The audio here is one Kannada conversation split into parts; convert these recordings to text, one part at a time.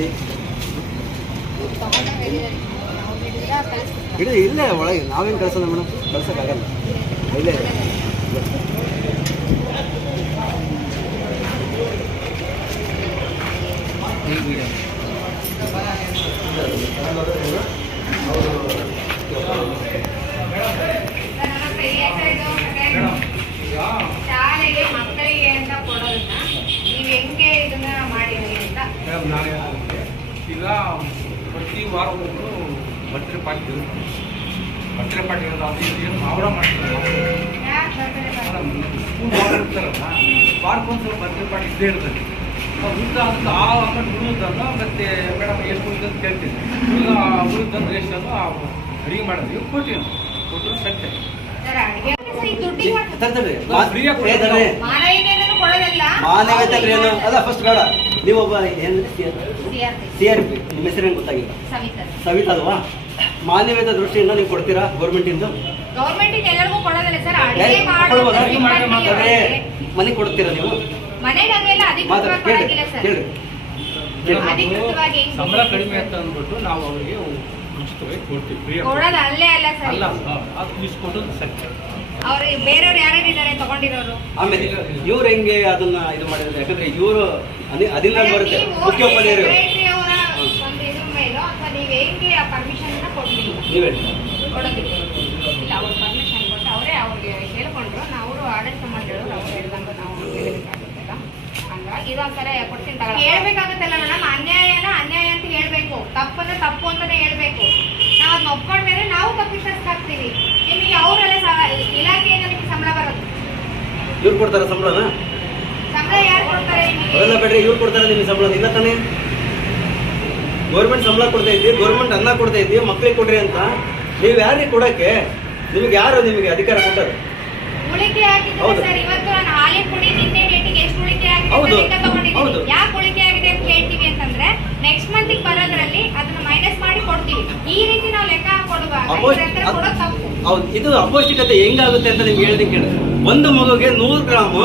ಕಳಿಸಿ. ಇಲ್ಲೇ ಒಳಗೆ ನಾವೇನು ಕಳ್ಸೋಣ ಮೇಡಮ್, ಕಳ್ಸೋಕ್ಕಾಗಲ್ಲ. ಇಲ್ಲೇ ಶಾಲೆಗೆ ಮಕ್ಕಳಿಗೆ ಅಂತ ಕೊಡೋದನ್ನ ನೀವು ಹೆಂಗೆ ಇದನ್ನ ಮಾಡಿದ್ರಿ ಅಂತ ಈಗ ಪ್ರತಿ ವಾರ ಒಬ್ಬರು ಬರ್ತ್ಡೇ ಪಾರ್ಟಿ ಇರೋದು ಅದು ಏನು ಮಾವಳ ಮಾಡ್ತಾರೆ. ಸ್ಕೂಲ್ ಇರ್ತಾರಲ್ಲ ವಾರಕ್ಕೊಂದ್ಸಲ ಬರ್ತ್ಡೇ ಪಾರ್ಟಿ ಇದ್ದೇ ಇರ್ತದೆ. ಉಳಿದ ಅಂತ ಆ ಅಮೌಂಟ್ ಉಳಿದನ್ನು ಮತ್ತೆ ಮೇಡಮ್ ಎಷ್ಟು ಉಳಿದಂತ ಕೇಳ್ತೀನಿ. ಈಗ ಉಳಿದಂದ್ರೆ ಎಷ್ಟನ್ನು ಅಡಿಗೆ ಮಾಡಿದ್ವಿ ಕೊಟ್ಟರು ಸತ್ಯ. ಅಲ್ಲ ಫಸ್ಟ್ ಬೇಡ, ನೀವೊಬ್ಬ CRP ನಿಮ್ಮ ಹೆಸರೇನು ಗೊತ್ತಾಗಿಲ್ಲ, ಸವಿತಾ ಅಲ್ವಾ? ಮಾನವೀಯತೆ ದೃಷ್ಟಿಯಿಂದ ನೀವು ಕೊಡ್ತೀರಾ ಗೌರ್ಮೆಂಟಿಂದ? ಮನೆ ಕೊಡ್ತೀರಾ ನೀವು? ಸಂಬಳ ಕಡಿಮೆ ಅಂತ ಅಂದ್ಬಿಟ್ಟು ನಾವು ಅವರಿಗೆ ಕೊಡ್ತೀವಿ. ಅಲ್ಲ ಅದು ಇಸ್ಕೊಟ್ಟು ಸತ್ಯ. ಅವ್ರಿಗೆ ಬೇರೆಯವ್ರು ಯಾರ್ಯಾರಿದ್ದಾರೆ ತಗೊಂಡಿರೋರು? ಆಮೇಲೆ ಇವ್ರು ಹೆಂಗೆ ಅದನ್ನ ಇದು ಮಾಡಿದ್ರೆ, ಯಾಕಂದ್ರೆ ಇವರು ಅದಿಲ್ಲ ಬರುತ್ತೆ ಮುಖ್ಯೋಪಾಧ್ಯಾಯರು. ನೀವೇ ಕೊಡೋದಿಲ್ಲ, ಅವ್ರು ಪರ್ಮಿಷನ್ ಕೊಟ್ಟು ಅವರೇ ಅವ್ರಿಗೆ ಹೇಳ್ಕೊಂಡ್ರು. ಅವರು ಆಡಳಿತ ಮಂಡಳಿಯವರು ಅವ್ರು ಹೇಳ್ದಂಗೆ ನಾವು ಹೇಳಬೇಕಾಗುತ್ತಲ್ಲ. ಹಂಗಾಗಿ ಇದೊಂಥರ ಕೊಡ್ತೀನಿ ಹೇಳ್ಬೇಕಾಗುತ್ತಲ್ಲ ಮೇಡಮ್. ಅನ್ಯಾಯನ ಅನ್ಯಾಯ ಅಂತ ಹೇಳ್ಬೇಕು, ತಪ್ಪನ್ನ ತಪ್ಪು ಅಂತಾನೆ ಹೇಳ್ಬೇಕು. ನಾವು ಅದನ್ನ ಒಪ್ಕೊಂಡ್ಮೇಲೆ ನಾವು ತಪ್ಪಿಸ್ತಾಗ್ತೀವಿ. ನಿಮಗೆ ಅವರೆಲ್ಲ ಇಲಾಖೆಯಿಂದ ನಿಮಗೆ ಸಂಬಳ ಬರೋದು. ಇವ್ರು ಕೊಡ್ತಾರ ಸಂಬಳನ? ಸಂಬಳ ಯಾರು ಕೊಡ್ತಾರೆ? ಅವರೆಲ್ಲ ಬೇಡ್ರಿ, ಇವ್ರು ಕೊಡ್ತಾರೆ ನಿಮಗೆ ಸಂಬಳ? ಇಲ್ಲ ತಾನೇ? ಗೌರ್ಮೆಂಟ್ ಸಂಬಳ ಕೊಡ್ತಾ ಇದ್ದೀವಿ, ಗೌರ್ಮೆಂಟ್ ಅನ್ನ ಕೊಡ್ತಾ ಇದ್ದೀವಿ, ಮಕ್ಳಿಗೆ ಕೊಡ್ರಿ ಅಂತ. ನೀವು ಯಾರಿಗೆ ಕೊಡಕ್ಕೆ? ನಿಮ್ಗೆ ಯಾರು ನಿಮಗೆ ಅಧಿಕಾರ ಕೊಟ್ಟರು? ಉಳಿಕೆ ಆಗಿದೆ ಸರ್. ಇವತ್ತು ನಾನು ಹಾಲಿನ ಪುಡಿ ನಿನ್ನೆ ಡೇಟಿಗೆ ಎಷ್ಟು ಉಳಿಕೆ ಆಗಿದೆ ತಗೊಂಡಿದ್ದೀನಿ. ಯಾಕೆ ಉಳಿಕೆ ಆಗಿದೆ ಅಂತ ಹೇಳ್ತೀವಿ ಅಂತಂದ್ರೆ ನೆಕ್ಸ್ಟ್ ಮಂತ್ ಬರೋದ್ರಲ್ಲಿ ಅದನ್ನ ಮೈನಸ್ ಮಾಡಿ ಕೊಡ್ತೀವಿ. ಈ ರೀತಿ ನಾವು ಲೆಕ್ಕ ಹಾಕೊಡುವಾಗ ಹೌದು, ಇದು ಅಪೌಷ್ಟಿಕತೆ ಹೆಂಗಾಗುತ್ತೆ ಅಂತ ನಿಮ್ಗೆ ಹೇಳ್ತೀನಿ ಕೇಳಿ. ಒಂದು ಮಗುಗೆ 100 ಗ್ರಾಮ್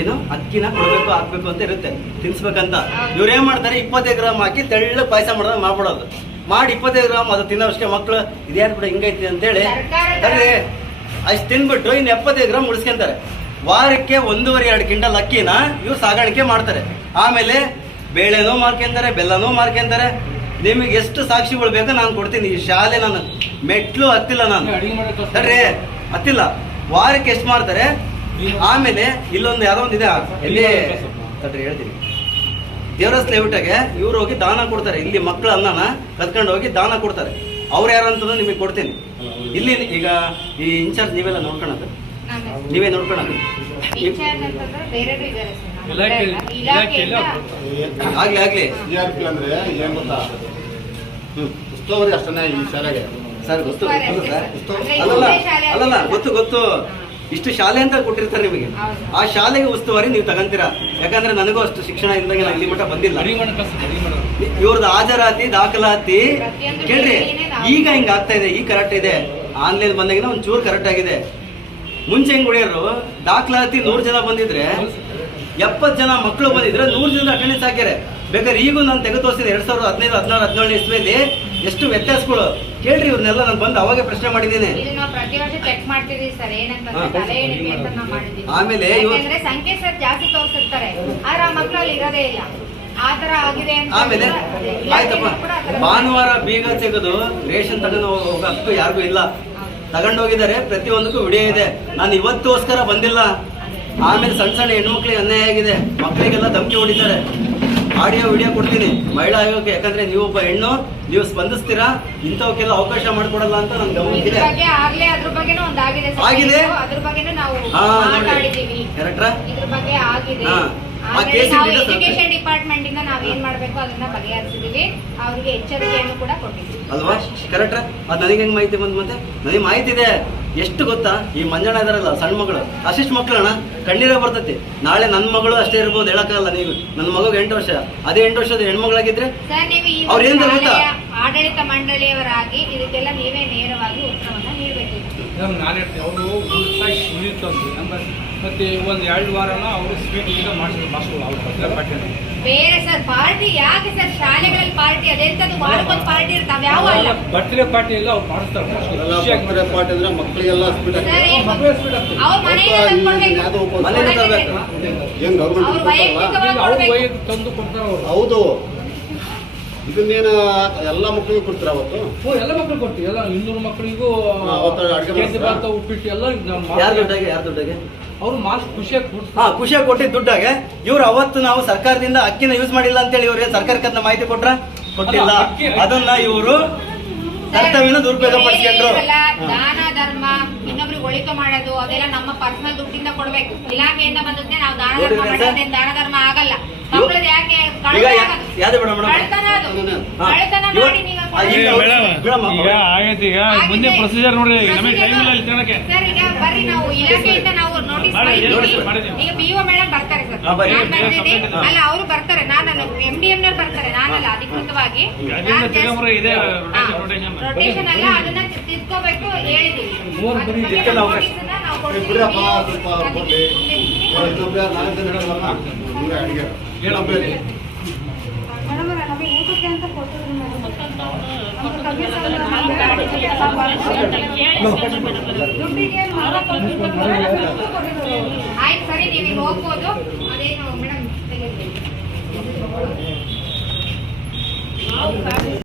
ಏನು ಅಕ್ಕಿನ ಕೊಡ್ಬೇಕು ಹಾಕ್ಬೇಕು ಅಂತ ಇರುತ್ತೆ, ತಿನ್ಸ್ಬೇಕಂತ. ಇವ್ರು ಏನ್ ಮಾಡ್ತಾರೆ, 25 ಗ್ರಾಮ್ ಹಾಕಿ ತೆಳ್ಳ ಪಾಯಸ ಮಾಡೋದು ಮಾಡ್ಬಿಡೋದು. ಮಾಡಿ 25 ಗ್ರಾಮ್ ಅದು ತಿನ್ನೋಷ್ಟೇ ಮಕ್ಳು ಇದ್ಯಾರು ಬಿಡ ಹಿಂಗೈತಿ ಅಂತೇಳಿ ಅಷ್ಟು ತಿನ್ಬಿಟ್ಟು ಇನ್ನು 75 ಗ್ರಾಮ್ ಉಳಿಸ್ಕೊಂತಾರೆ. ವಾರಕ್ಕೆ 1.5-2 ಕ್ವಿಂಟಲ್ ಅಕ್ಕಿನ ಇವ್ರು ಸಾಗಾಣಿಕೆ ಮಾಡ್ತಾರೆ. ಆಮೇಲೆ ಬೇಳೆನೂ ಮಾರ್ಕೊಂತಾರೆ, ಬೆಲ್ಲನೂ ಮಾರ್ಕೊಂತಾರೆ. ನಿಮಗೆ ಎಷ್ಟು ಸಾಕ್ಷಿಗಳು ಬೇಕೋ ನಾನು ಕೊಡ್ತೀನಿ. ಈ ಶಾಲೆ ನಾನು ಮೆಟ್ಲು ಹತ್ತಿಲ್ಲ, ನಾನು ಸರಿ ಹತ್ತಿಲ್ಲ. ವಾರಕ್ಕೆ ಎಷ್ಟು ಮಾಡ್ತಾರೆ? ಆಮೇಲೆ ಇಲ್ಲೊಂದು ಯಾರೋ ಒಂದು ಇದೆ, ಎಲ್ಲಿ ತಡ್ರಿ ಹೇಳ್ತೀನಿ, ದೇವರಸ್ ಲೇಔಟ್ಗೆ ಇವ್ರು ಹೋಗಿ ದಾನ ಕೊಡ್ತಾರೆ. ಇಲ್ಲಿ ಮಕ್ಕಳ ಅನ್ನನ ಕತ್ಕೊಂಡು ಹೋಗಿ ದಾನ ಕೊಡ್ತಾರೆ. ಅವ್ರು ಯಾರು ಅಂತ ನಿಮಗೆ ಕೊಡ್ತೀನಿ. ಇಲ್ಲಿ ಈಗ ಈ ಇನ್ಚಾರ್ಜ್ ನೀವೆಲ್ಲ ನೋಡ್ಕೊಳದು, ನೀವೇ ನೋಡ್ಕೊಳದು. ಆಗ್ಲಿ ಅಂದ್ರೆ ಏನ್ ಗೊತ್ತಾ, ಉಸ್ತುವಾರಿ ಅಷ್ಟೇ ಈ ಶಾಲೆಗೆ ಸರ್. ಗೊತ್ತು ಅಲ್ಲಲ್ಲ, ಗೊತ್ತು. ಇಷ್ಟು ಶಾಲೆ ಅಂತ ಕೊಟ್ಟಿರ್ತಾರೆ ನಿಮಗೆ, ಆ ಶಾಲೆಗೆ ಉಸ್ತುವಾರಿ ನೀವು ತಗಂತೀರಾ. ಯಾಕಂದ್ರೆ ನನಗೂ ಅಷ್ಟು ಶಿಕ್ಷಣ ಇದ್ದಂಗೆ ನಾನು ಇಲ್ಲಿ ಮಟ್ಟ ಬಂದಿಲ್ಲ. ಇವ್ರದ್ದು ಹಾಜರಾತಿ ದಾಖಲಾತಿ ಕೇಳ್ರಿ. ಈಗ ಹಿಂಗ ಆಗ್ತಾ ಇದೆ, ಈಗ ಕರೆಕ್ಟ್ ಇದೆ. ಆನ್ಲೈನ್ ಬಂದಾಗಿನ ಒಂದ್ ಚೂರು ಕರೆಕ್ಟ್ ಆಗಿದೆ. ಮುಂಚೆ ಹೆಂಗ್ ಹೊಡೆಯೋರು, ದಾಖಲಾತಿ 100 ಜನ ಬಂದಿದ್ರೆ 70 ಜನ ಮಕ್ಕಳು ಬಂದಿದ್ರೆ 100 ಜನ ಅಟೆಂಡೆನ್ಸ್ ಹಾಕ್ಯಾರೆ. ಬೇಕಾದ್ರೆ ಈಗೂ ನಾನು ತೆಗೆದು ತೋರಿಸಿದೆ 2015, 16, 17 ಇಸ್ವಿಯಲ್ಲಿ ಎಷ್ಟು ವ್ಯತ್ಯಾಸಗಳು ಕೇಳ್ರಿ. ಇವ್ರನ್ನೆಲ್ಲ ನಾನು ಬಂದು ಅವಾಗೆ ಪ್ರಶ್ನೆ ಮಾಡಿದ್ದೀನಿ. ಆಮೇಲೆ ಸಂಖ್ಯೆ ಸರ್ ಜಾಸ್ತಿ ತೋರಿಸಿರ್ತಾರೆ, ಆದ್ರೆ ಆ ಮಕ್ಕಳಲ್ಲಿ ಇರೋದೇ ಇಲ್ಲ. ಆಮೇಲೆ ಆಯ್ತಪ್ಪ, ಭಾನುವಾರ ಬೀಗ ತೆಗೆದು ರೇಷನ್ ತಗೊಂಡು ಹೋಗೋ ಹಕ್ಕು ಯಾರಿಗೂ ಇಲ್ಲ. ತಗೊಂಡೋಗಿದ್ದಾರೆ, ಪ್ರತಿಯೊಂದಕ್ಕೂ ವಿಡಿಯೋ ಇದೆ. ನಾನು ಇವತ್ತೋಸ್ಕರ ಬಂದಿಲ್ಲ. ಆಮೇಲೆ ಸಣ್ಣ ಹೆಣ್ಮಕ್ಳಿಗೆ ಅನ್ಯಾಯ ಆಗಿದೆ, ಮಕ್ಕಳಿಗೆಲ್ಲ ಧಮಕಿ ಹೊಡಿತಾರೆ. ಆಡಿಯೋ ವಿಡಿಯೋ ಕೊಡ್ತೀನಿ ಮಹಿಳಾ ಆಯೋಗಕ್ಕೆ. ಯಾಕಂದ್ರೆ ನೀವು ಒಬ್ಬ ಹೆಣ್ಣು, ನೀವು ಸ್ಪಂದಿಸ್ತೀರಾ, ಇಂಥವಕ್ಕೆಲ್ಲ ಅವಕಾಶ ಮಾಡ್ಕೊಡಲ್ಲ ಅಂತ ನನ್ ಗಮನ ಇದೆ. ಆಗಿದೆ ಎಜುಕೇಶನ್ ಡಿಪಾರ್ಟ್ಮೆಂಟ್ ಇಂದ ನಾವೇನ್ ಮಾಡ್ಬೇಕು ಅದನ್ನ ಬಗೆಹರಿಸಿದೀವಿ. ಅವ್ರಿಗೆ ಎಚ್ಚರಿಕೆಯನ್ನು ಕೂಡ ಕೊಟ್ಟಿದ್ದೀವಿ ಅಲ್ವಾ? ಕರೆಕ್ಟ್. ಅದು ನನಗೆ ಹೆಂಗ್ ಮಾಹಿತಿ ಬಂದ್? ಮತ್ತೆ ನನಗೆ ಮಾಹಿತಿ ಇದೆ. ಎಷ್ಟು ಗೊತ್ತಾ, ಈ ಮಂಜಣ್ಣ ಇದಾರಲ್ಲ ಸಣ್ಣ ಮಗಳು, ಅಷ್ಟಿಷ್ಟು ಮಕ್ಕಳಣ್ಣ ಕಣ್ಣೀರೇ ಬರ್ತೈತಿ. ನಾಳೆ ನನ್ನ ಮಗಳು ಅಷ್ಟೇ ಇರ್ಬೋದು, ಹೇಳಕ್ಕಾಗಲ್ಲ. ನೀವು ನನ್ನ ಮಗುಗೆ 8 ವರ್ಷ, ಅದೇ 8 ವರ್ಷದ ಹೆಣ್ಮಗಳಾಗಿದ್ರೆ ಅವ್ರ ಏನ್ ಗೊತ್ತಾ, ಆಡಳಿತ ಮಂಡಳಿಯವರಾಗಿ ಇದಕ್ಕೆಲ್ಲ ನೀವೇ ನೇರವಾಗಿ ಉತ್ತರವನ್ನ ನೀಡಬೇಕು. ನಾನು ಹೇಳ್ತೀನಿ ಅವರು ಊಟ ಉಳಿತು ಅಂತ ಮತ್ತೆ ಒಂದು 2 ವಾರನ ಅವರು ಸ್ವೀಟ್ ಈಗ ಮಾಡಿಸ್ಬೋದು ಅವ್ರು ಭದ್ರಾ ಪಾರ್ಟಿ ಬೇರೆ ಸರ್ ಪಾರ್ಟಿ ಯಾಕೆ ಸರ್ ಶಾಲೆಗಳಲ್ಲಿ ಪಾರ್ಟಿ ಅದೆಂತದ್ದು ವಾರಕ್ಕೊಂದು ಪಾರ್ಟಿ ಇರ್ತಾವೆ ಯಾವ ಅಲ್ಲ ಬರ್ತ್ಡೇ ಪಾರ್ಟಿ ಎಲ್ಲ ಅವ್ರು ಮಾಡಿಸ್ತಾರೆ ಬರ್ತ್ಡೇ ಪಾರ್ಟಿ ಅಂದ್ರೆ ಮಕ್ಕಳಿಗೆಲ್ಲ ಸ್ವೀಟ್ ಸರ್ ಅವ್ರ ಮನೆಯಿಂದ ತಂದ್ಕೊಡ್ಬೇಕು ಮನೆಯಿಂದ ತರಬೇಕು. ಏನ್ ಅವ್ರ ಗೌರ್ಮೆಂಟ್ ವೈಯಕ್ತಿಕವಾಗಿ ಅವ್ರು ಕೊಡ್ಬೇಕು. ತಂದು ಕೊಡ್ತಾರೆ ಅವರು ಹೌದು ಇದನ್ನೇನು ಎಲ್ಲ ಮಕ್ಕಳಿಗೂ ಕೊಡ್ತೀರ ಅವತ್ತು ಎಲ್ಲ ಮಕ್ಕಳು ಕೊಡ್ತೀವಿ ಎಲ್ಲ 200 ಮಕ್ಕಳಿಗೂ ಅವತ್ತು ಅಡ್ಗೆ ಕೇಸರಿ ಮಾಡ್ತಾರಾ? ಭಾತ ಉಪ್ಪಿಟ್ಟು ಎಲ್ಲ ಯಾರ ದುಡ್ಡಾಗೆ ಅವ್ರು ಮಾಸ್ ಖುಷಿಯಾಗಿ ಕೊಡ್ತಾರೆ ಹಾ ಖುಷಿಯಾಗಿ ಕೊಟ್ಟಿದ್ದ ದುಡ್ಡಾಗೆ ಇವ್ರು ಅವತ್ತು ನಾವು ಸರ್ಕಾರದಿಂದ ಅಕ್ಕಿನ ಯೂಸ್ ಮಾಡಿಲ್ಲ ಅಂತೇಳಿ ಇವ್ರಿಗೆ ಸರ್ಕಾರಕ್ಕೆ ಅದನ್ನ ಮಾಹಿತಿ ಕೊಟ್ಟಿಲ್ಲ. ಅದನ್ನ ಇವರು ಕರ್ತವ್ಯನ ದುರುಪಯೋಗ ಪಡಿಸ್ಕೊಂಡ್ರು. ಇವೆಲ್ಲ ದಾನ ಧರ್ಮ ಇನ್ನೊಬ್ರಿಗೆ ಒಳಿತು ಮಾಡೋದು ಅದೆಲ್ಲ ನಮ್ಮ ಪರ್ಸನಲ್ ದುಡ್ಡಿಂದ ಕೊಡ್ಬೇಕು. ಇಲಾಖೆಯಿಂದ ಬಂದದ್ದೇ ನಾವು ದಾನ ಧರ್ಮ ಮಾಡೋದೇ ದಾನ ಧರ್ಮ ಆಗಲ್ಲ. ಮಕ್ಕಳದ್ದು ಯಾಕೆ ಈಗ ಯಾವ್ದು ಬೇಡ ಮೇಡಮ್ ಕಳ್ತನ ಅದು. ಕಳ್ತನ ಮಾಡಿ ನೀವು ಈಗ ಆಗೈತಿ ಈಗ ಮುಂದೆ ಪ್ರೊಸೀಜರ್ ನೋಡ್ರಿ ಈಗ ನಮಗೆ ಟೈಮ್ ಇಲ್ಲ ಇಲ್ಲಿ ತಿನ್ನಕ್ಕೆ ಸರ್ ಈಗ ಬರ್ರಿ ನಾವು ಇಲಾಖೆಯಿಂದ ನಾವು ನೋಟಿಸ್ ಮಾಡಿದ್ದೀವಿ. ಈಗ PO ಮೇಡಮ್ ಬರ್ತಾರೆ ಸರ್. ಹಾ, ಬರ್ರಿ. ನಾನ್ ಬಂದಿದ್ದೆ. ಅಲ್ಲ ಅವರು ಬರ್ತಾರೆ, ನಾನಲ್ಲ MDM ನವ್ರು ಬರ್ತಾರೆ, ನಾನಲ್ಲ ಅಧಿಕೃತವಾಗಿ. ರೊಟೇಷನ್ ಅಲ್ಲ ಅದನ್ನ ತಿದ್ಕೋಬೇಕು ಹೇಳಿದೀವಿ. ಇದಕ್ಕೆಲ್ಲ ಅವಕಾಶ. ನಾವು ಬಿಡ್ರಪ್ಪ ಕೊಡ್ತೀವಿ. ಸ್ವಲ್ಪ ಬರ್ಲಿ ಇನ್ನೊಬ್ರು ಯಾರು 4 ಜನ ಇರಲ್ಲ ಹಿಂಗೆ ಅಡಿಗೆ ಹೇಳಪ್ಪ ನಮಗೆ ಊಟಕ್ಕೆ ಅಂತ ಕೊಟ್ಟಿದ್ರು ಆಯ್ತು ಸರಿ, ನೀವು ಹೋಗ್ಬೋದು. ಅದೇನು ಮೇಡಮ್